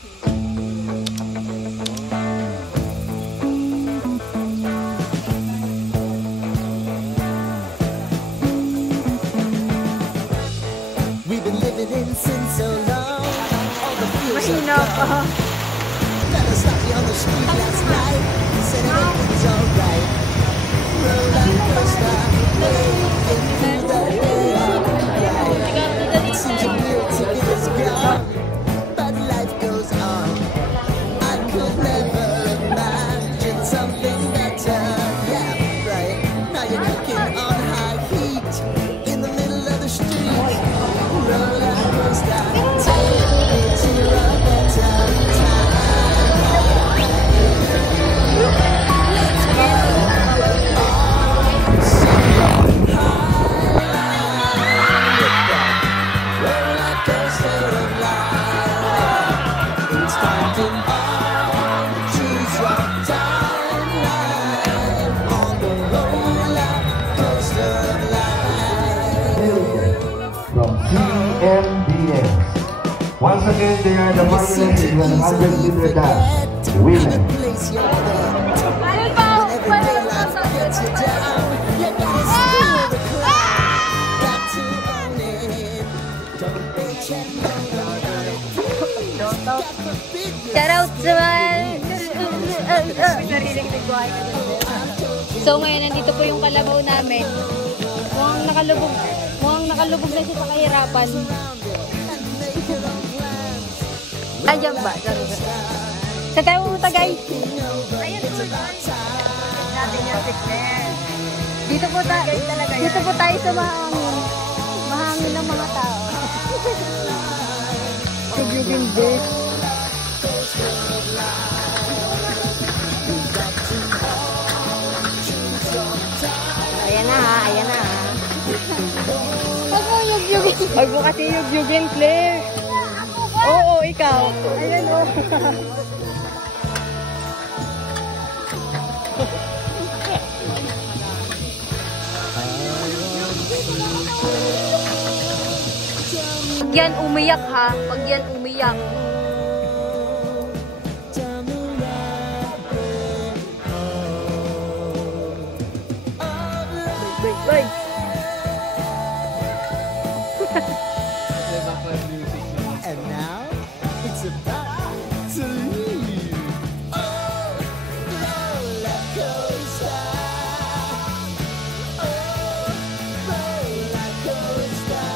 We've been living in sin so long. All the feels are Mahina pa. gone. Fella stopped me on the street last night. Said everything's alright. Roller coaster, making through the day alright. It seems a meal ticket is gone, but life goes on. I could never imagine something better. Yeah, right. Now you're cooking on high heat in the middle of the street. Roller coaster, take me to a better time. Let's go on some high roller coaster of life. It's time to choose your timeline on the roller coaster of life. From CMDX. Once again, they are the finalists in 100-meter dash. Women. Place your bet. Whenever daylight gets you down, you gotta steal the crowd. Got to own it. Don't pretend Shoutout sa So ngayon, nandito po yung kalabaw namin. Mukhang nakalubog na siya sa kahirapan. Ayan ba? Sa tayo pumunta, guys. Ayan po natin yung sickness. Dito po tayo sa mahangin ng mga tao. Sigugin this. Ayan na ha, ayan na ha. Huwag mo yugyugin. Huwag mo kasi yugyugin, Claire. Oo, ikaw. Ayan o. Pag yan umiyak ha, pag yan umiyak. Bye. and now it's about to leave. Oh, roller coaster. Oh, roller coaster.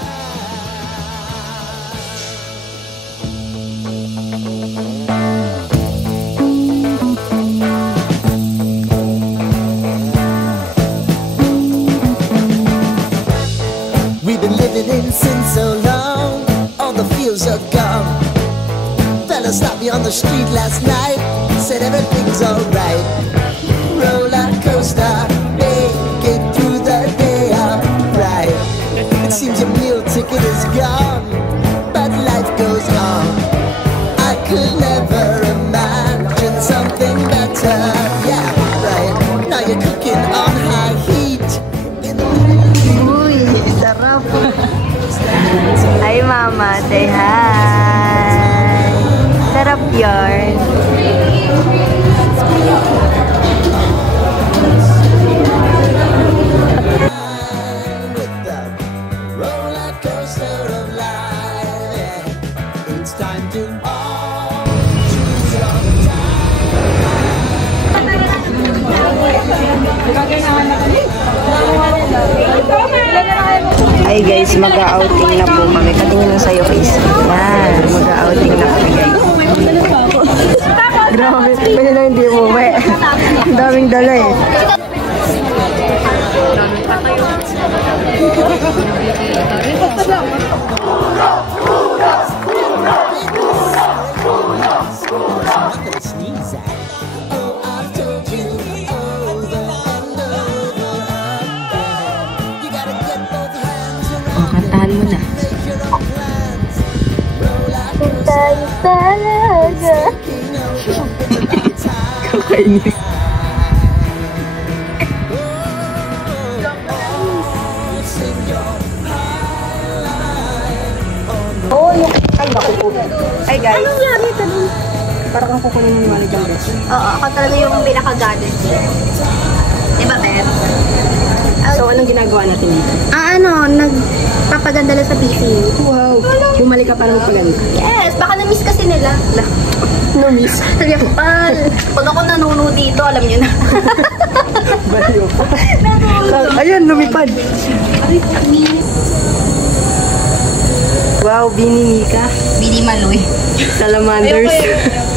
We've been living in sin so long, all the feels are gone. Fella stopped me on the street last night, said everything's alright. Roller coaster, making through the day alright. It seems your meal ticket is gone, but life goes on. I could never imagine something better. Yeah, right. Now you're cooking on high heat in the Uy, sarap. Hi mama, say hi. Sarap yarn. with the roller coaster of life. Yeah. It's time to all choose your Hi guys, mag-outing na po kami. Katingin lang sa'yo face. Yan, mag-outing na kami guys. Grabe, pwede na hindi umuwi. Ang daming dala eh. nothing to sneeze at. Oh, I've told you over and over again. You gotta get both hands around Kantahan mo na. make your own plans. Roller Tayo talaga. Kakainis. Oh, yung... Ay, naku po. Ay, guys. Anong nangyari? Para kang kukunin mo yung maligang best. Oo, ako talaga yung pinaka-gadget. Diba, Beth? So, anong ginagawa natin dito? Nagpapaganda lang sa PC. Wow! Bumalik ka para magpaganda. Yes, baka na-miss kasi nila. No-miss. Sabi ako, pag ako nanonood dito, alam nyo na. Baliw. Ayan, lumipad. Wow, Bini Mika. Bini Maloy. Salamanders.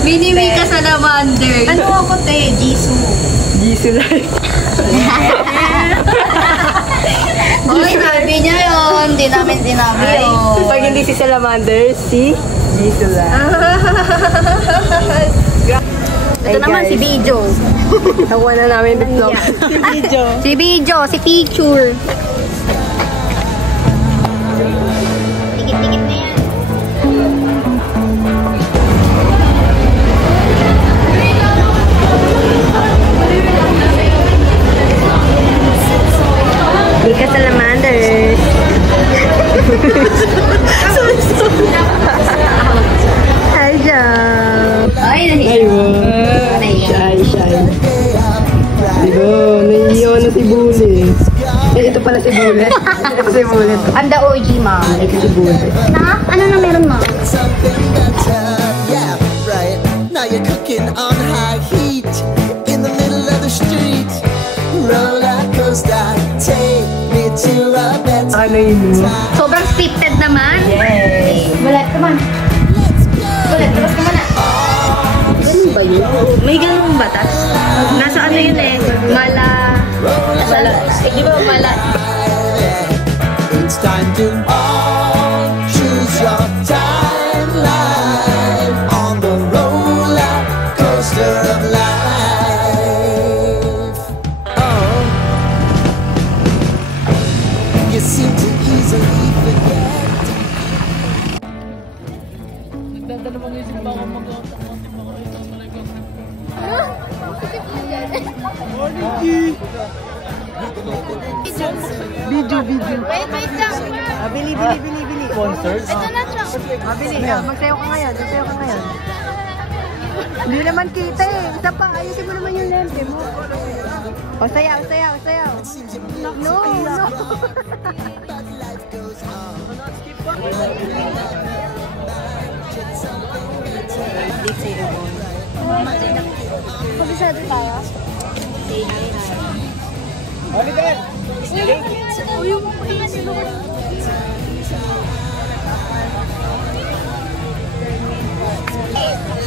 Bini Mika Salamander. Ano ako, te? Jisoo. Jisoo Life. Uy, sabi niya yun. Hindi namin sinabi yun. Pag hindi si Salamanders, si Jisoo Life. Ito naman si Bijo. Nakuha na namin yung vlog. Si Bijo. Si Bijo, si Picture. Tikit-tikit na yan. Mika Salamanders. Hi, Jam. Ay, Shy. Diba, naiiyawan na si Bullet. Ito pala si Bullet. Ito si Bullet. I'm the OG, mom. Ito si Bullet. Na? Ano na meron, mom? Something better, yeah, right. Now you're cooking on high heat in the middle of the street. Roller coaster, take me to a better Ano yun? Sobrang scripted naman. Yes. Bulat, come on. Bulat, labas ka muna. Ganun ba yun? May ganung batas? Nasa ano yun eh? Di ba mala? It's time to choose your timeline on the roller coaster of life. Oh, you seem to easily forget. Video. Wait lang. Bili. Sponsors? Ito na siya. Bili. Magsayo ka ngayon. Hindi naman kita eh. Isa pa, ayusin mo naman yung lente mo. O, sayaw. No. Pag-isado tayo.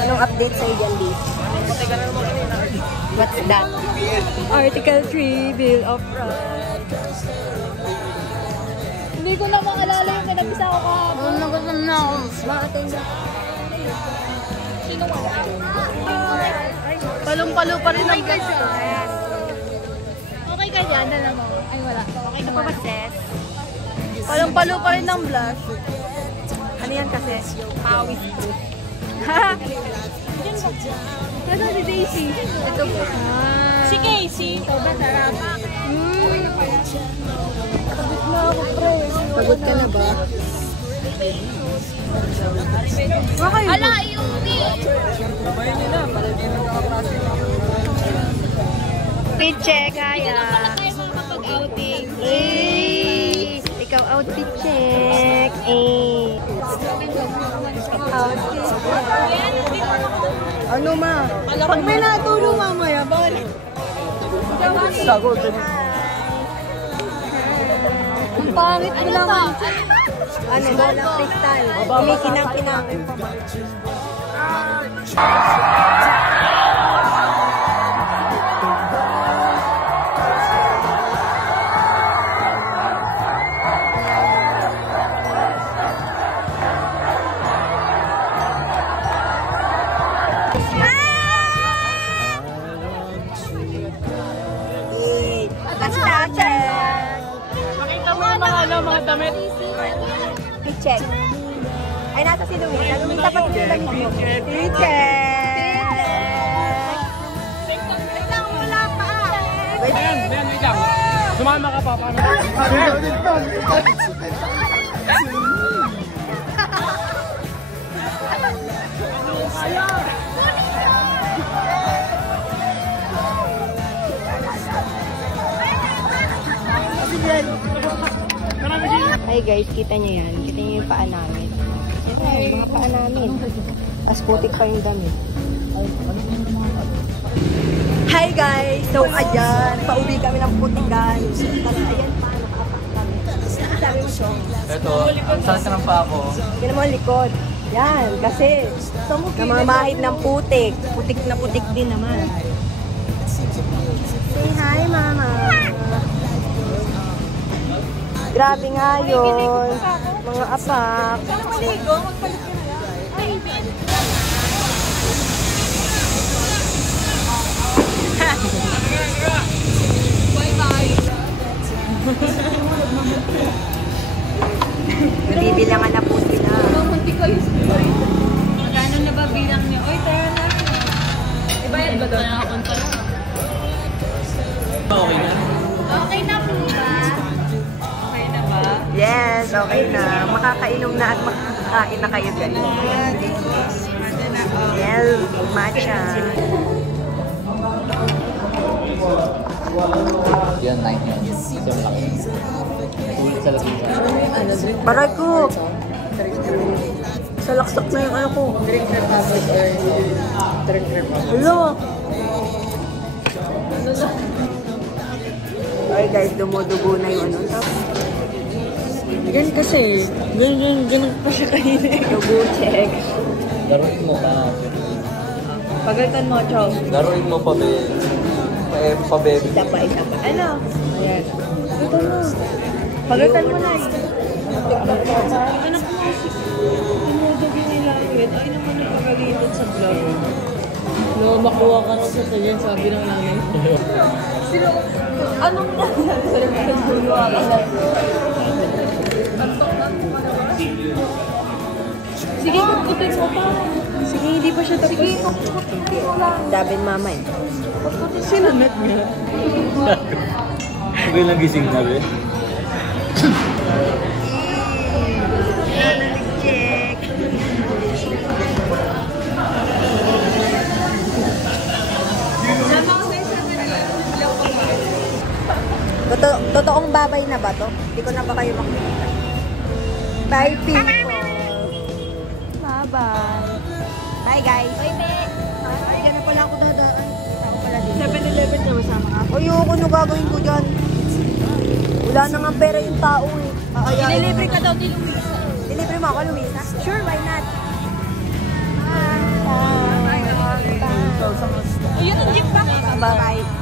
Anong update sa dyan, Dave? What's that? Article 3, Bill of Rights. Hindi ko na maalala yung pinag-isa ko kahapon. Nagutom na ako. Bakit na? Palong-palo pa rin ang blush. Okay ka dyan, alam mo. Ay, wala. Okay ka pa ba, sis? Palong-palo pa rin ang blush. Ano yan kasi? Pawis fruit. Kasi si Daisy. Ito po. Si Casey. Ito ba, sarap? Pagod na ako, pre. Pagod ka na ba? Ala, Yumi! Fit check, kaya. Tayo makapag-outing. Ikaw outfit check. Outfit check. Ano ma? Pag may natulong mamaya, balik. Sagot. Ang pangit mo naman. Ano ba lang freestyle? Kumikinang-kinang. Pakita mo yung mga damit. Check. Ay, nasa si Louie. Nasa tapat yung damit mo. Check. Wait lang, wala pa. Wait. Wait lang. Sumama ka pa. Paano? Kunin Hi guys, kita nyo yan. Kita nyo yung paa namin. Yan, mga paa namin. As putik pa yung damit. Hi guys! So, ayan. Pauwi kami ng putikan. Tapos, ayan pa. Nakapak kami. Sabi mo, Chong? Ito, ang saan ka ng pa ako? Yan mo ang likod. Yan, kasi namamahid ng putik. Putik na putik din naman. Say hi, mama. Grabe nga yun. Mga apak. Saan maligo? Magpalit ka na lang. Ay, Ben. Bye-bye. Bibilangan na po sila. Munti ko yung story. Magkano na ba bilang niya? Oy, tara na. Ibayad ba doon? Okay na? Okay na po ba? Okay na ba? Yes, okay na. Makakainom na at makakain na kayo guys. Yes, matcha. Yan, 9 yan. Ito yung laki. Ulit sa laki. Baray ko! Salaksak na yung ano ko. Drink Republic or Drink Republic. Hello! Ay guys, dumudugo na yung ano. Ganyan kasi. Ganyan pa siya kanina. Dugo check. Laruin mo ka. Pagalitan mo, Chong. Laruin mo pa, be. Pa, baby. Isa pa. Ano? Ayan. Ito mo. Pagalitan mo na. Anak mo kasi tinudog yung nilawit. Ay naman napagalitan sa vlog. No, makuha ka raw sa ganyan, sabi ng nanay. Sino? Anong nangyari sa nagkagulo ako? Sige, kukutin mo pa. Sige, hindi pa siya tapos. Sige, kukutin mo lang. Dabin mama eh. Sinanat niya. Hindi lang gising na, be. Check. Totoong babay na ba to? Hindi ko na ba kayo makikita? Bye, people! Bye-bye! Hi, guys! Bye, be! Diyan na pala ako dadaan. Ako pala din. 7-Eleven na masama ka. Ayoko, ano gagawin ko dyan? Wala na nga pera yung tao eh. Ililibre ka daw ni Luisa. Delivery mo ako, Luisa? Sure, why not? Ayun ang jeep pa. Bye-bye.